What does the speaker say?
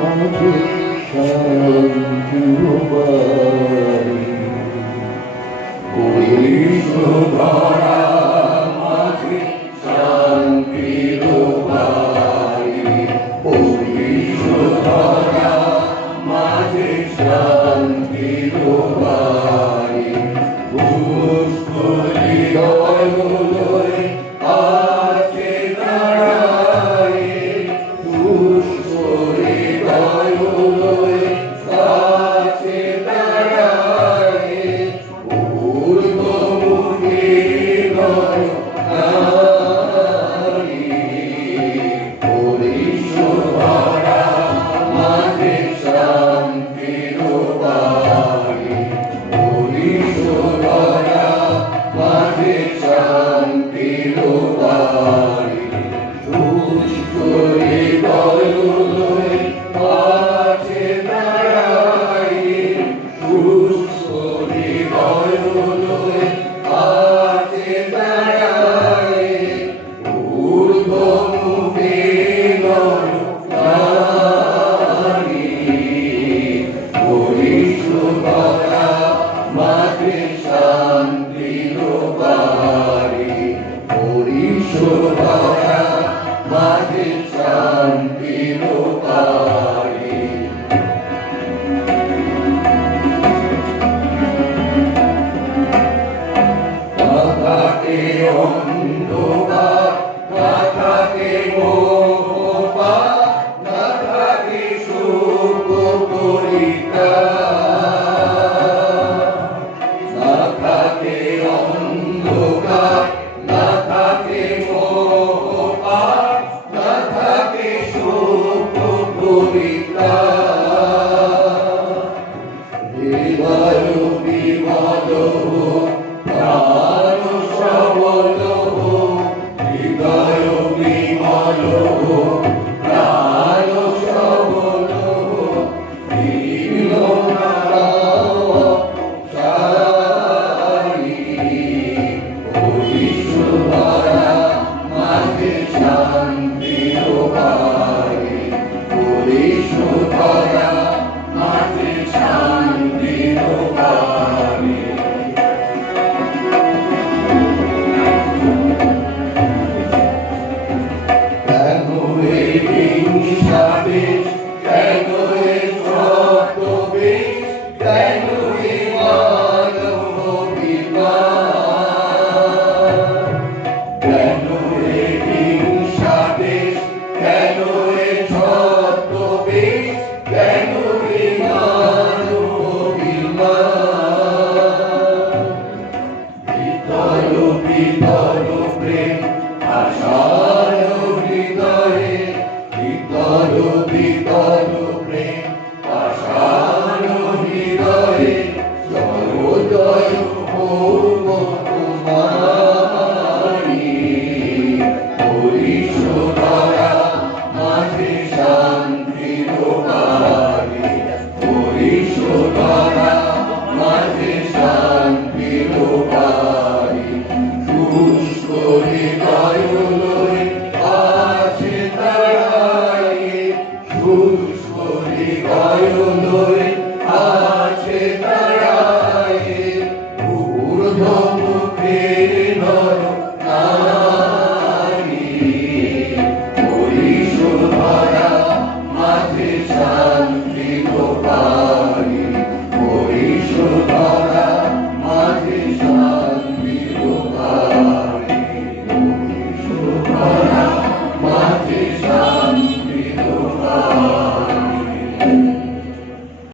মাঝে শান্তির বাড়ি, পরিশোধরা মাঝে শান্তির বাড়ি, পরিশোধরা মাঝে শান্তির বাড়ি, পুষ্প হৃদয় আছে দাঁড়ায়, পুষ্প হৃদয় আছে দাঁড়ায়, ঊর্ধ্বমুখী নয়নারি, পরিশোধরা মাঝে শান্তির বাড়ি, পরিশোধরা মাঝে শান্তির বাড়ি, পুষ্প হৃদয় আছে দাঁড়ায়, পুষ্প হৃদয় আছে দাঁড়ায়, ঊর্ধ্বমুখী নয়নারি, পরিশোধরা মাঝে শান্তির বাড়ি, পরিশোধরা মাঝে শান্তির বাড়ি। না থাকে অন্ধকার, না থাকে মোহপাপ, না থাকে শোক পরিতাপ, না থাকে অন্ধকার, না থাকে মোহপাপ, না থাকে শোক পরিতাপ, হৃদয় বিমল হোক, প্রাণ সবল হোক, হৃদয় বিমল হোক, প্রাণ সবল হোক, দীন নারায়ণ, পরিশোধরা মাঝে শান্তির বাড়ি, পরিশোধরা মাঝে শান্তির বাড়ি। কেন এই হিংসাবেশ, কেন এই ছদ্মবেশ, কেন এই মানব বিমান, কেন এই হিংসাবেশ, কেন এই ছদ্মবেশ, কেন এই মানব বিমান, ভিতর ভিতর প্রেম আশার হৃদয়ে, ভিতর ভিতর